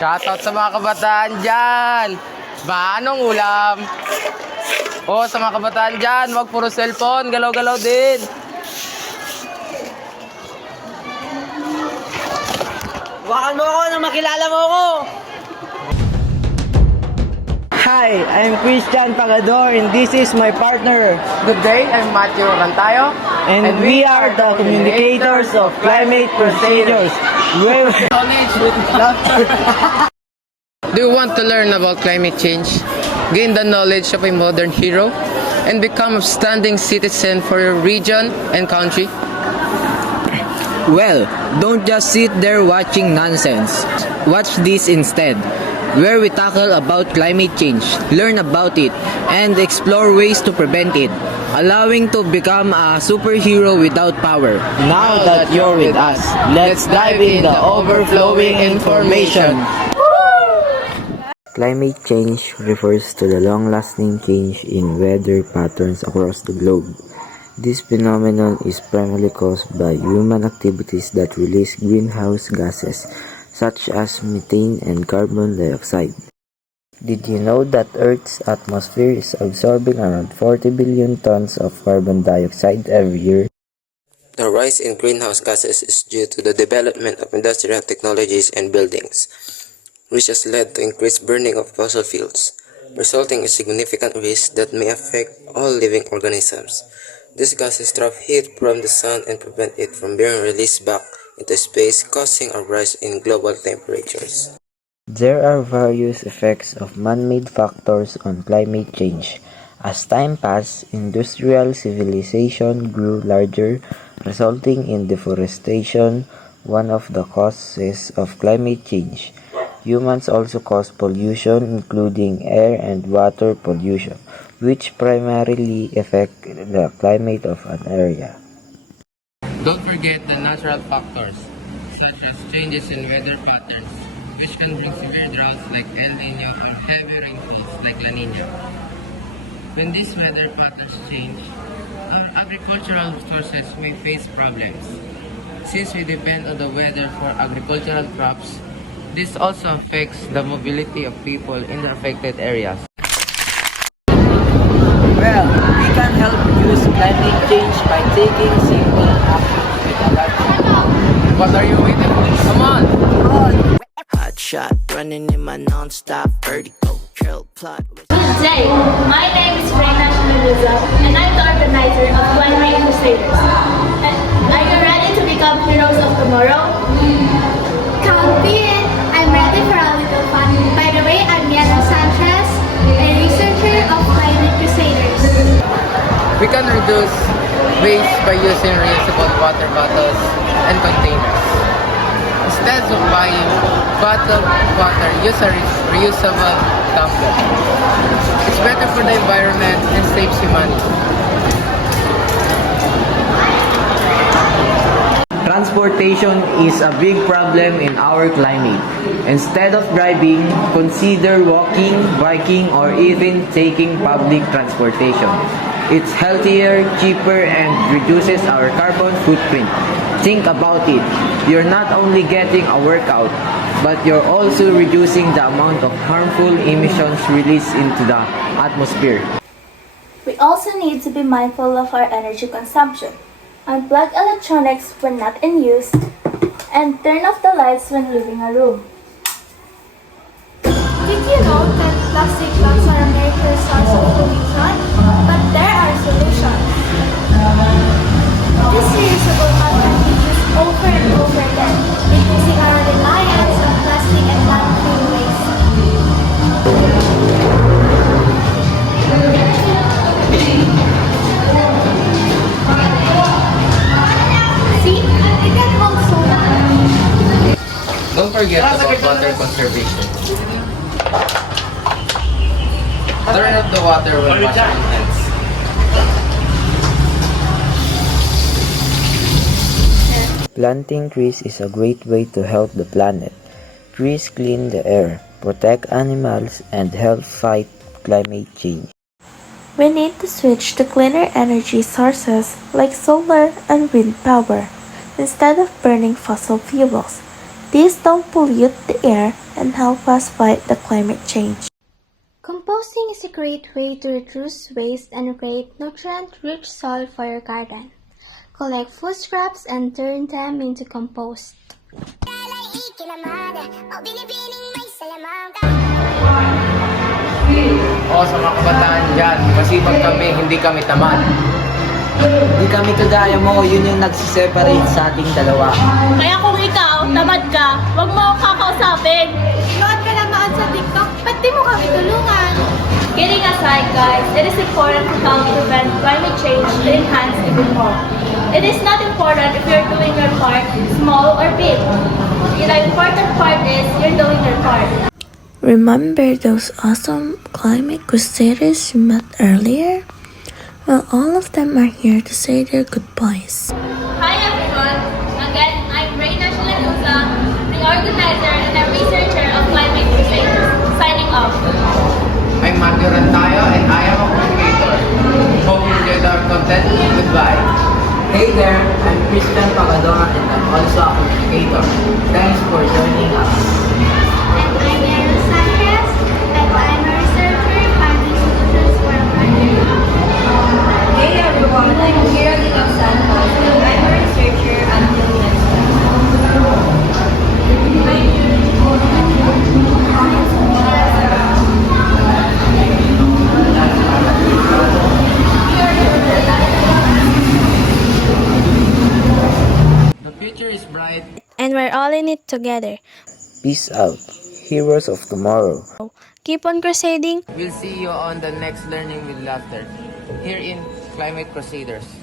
Shoutout sa mga kabataan dyan. Ba, anong ulam? Oh, sa mga kabataan dyan, wag puro cellphone, galaw-galaw din. Wakan mo ako na makilala mo ako! Hi, I'm Christian Pagador and this is my partner. Good day, I'm Matthew Rantayo. And we are the communicators of Climate Crusaders. Knowledge with laughter. Do you want to learn about climate change? Gain the knowledge of a modern hero? And become a standing citizen for your region and country? Well, don't just sit there watching nonsense. Watch this instead, where we tackle about climate change, learn about it, and explore ways to prevent it, allowing to become a superhero without power. Now that you're with us, let's dive in the overflowing information. Climate change refers to the long-lasting change in weather patterns across the globe. This phenomenon is primarily caused by human activities that release greenhouse gases such as methane and carbon dioxide. Did you know that Earth's atmosphere is absorbing around 40 billion tons of carbon dioxide every year? The rise in greenhouse gases is due to the development of industrial technologies and buildings, which has led to increased burning of fossil fuels, resulting in significant risks that may affect all living organisms. These gases trap heat from the sun and prevent it from being released back into space, causing a rise in global temperatures. There are various effects of man-made factors on climate change. As time passed, industrial civilization grew larger, resulting in deforestation, one of the causes of climate change. Humans also cause pollution, including air and water pollution, which primarily affect the climate of an area. Don't forget the natural factors, such as changes in weather patterns, which can bring severe droughts like El Niño or heavy rainfalls like La Niña. When these weather patterns change, our agricultural sources may face problems. Since we depend on the weather for agricultural crops, this also affects the mobility of people in the affected areas. Well, we can help reduce climate change by taking simple actions with a large impact. What are you waiting for? Come on! Hot shot, running in my non-stop vertigo trail plot. Good day, my name is Reina Shinaluza and I'm the organizer of Climate Crusaders. Are you ready to become heroes of tomorrow? Count me in. I'm ready for a little fun. By the way, I'm Yana Sanchez, a researcher of Climate Crusaders. We can reduce waste by using reusable water bottles and containers. Instead of buying bottled water, use a reusable tumbler. It's better for the environment and saves you money. Transportation is a big problem in our climate. Instead of driving, consider walking, biking, or even taking public transportation. It's healthier, cheaper, and reduces our carbon footprint. Think about it. You're not only getting a workout, but you're also reducing the amount of harmful emissions released into the atmosphere. We also need to be mindful of our energy consumption. Unplug electronics when not in use, and turn off the lights when leaving a room. Did you know that plastic bags are a major source of pollution? But there are solutions. This reusable mug can be used over and over again, reducing our reliance on plastic and landfill waste. See, it can hold so much. Don't forget about water conservation. Turn off the water when washing hands. Planting trees is a great way to help the planet. Trees clean the air, protect animals, and help fight climate change. We need to switch to cleaner energy sources like solar and wind power instead of burning fossil fuels. These don't pollute the air and help us fight the climate change. Composting is a great way to reduce waste and create nutrient-rich soil for your garden. Collect food scraps and turn them into compost. O sa mga kabataan dyan, masipag kami, hindi kami tamad. Hindi kami kagaya mo, yun yung nagsiseparate sa ating dalawa. Kaya kung ikaw, tamad ka, huwag mo akong kakausapin. Nood ka naman sa TikTok, ba't di mo kami tulungan? Kidding aside, guys, it is important to help prevent climate change to enhance even more. It is not important if you're doing your part, small or big. The important part is you're doing your part. Remember those awesome climate crusaders you met earlier? Well, all of them are here to say their goodbyes. Hi everyone! Again, I'm Reyna Shalanusa, the organizer and a researcher of Climate Crusaders, signing off. I'm Matthew Rantayo and I am a communicator. Hope you enjoyed our content. Goodbye. Hey there, I'm Christian Pagadora and I'm also a communicator. Thanks for joining us. And I'm Yana Sanchez, and I'm a researcher at the Solutions for Climate. Hey everyone, I'm Kira Dilag Santos, and I'm a researcher at the The future is bright. And we're all in it together. Peace out, heroes of tomorrow. Keep on crusading. We'll see you on the next Learning with Laughter here in Climate Crusaders.